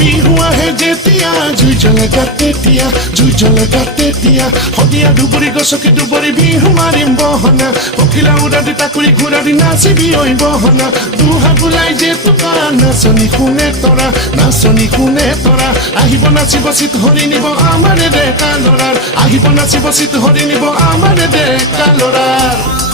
বিহু আহে যেতিয়া জুই জ্বলে গাত তেতিয়া জুই জ্বলে গাত তেতিয়া সদিয়া দুবৰি গছকি দুবৰি বিহু মাৰিম বহনা পখিলা উৰা দি তাকুৰি ঘূৰা দি নাচিবি ঐ বহনা দুহা বুলাই যে তোকা নাচনি কোনে তৰা আহিব নাচিব চিত হৰি নিব আমাৰে ডেকা ল'ৰাৰ আহিব নাচিব চিত হৰি নিব আমাৰে ডেকা ল'ৰাৰ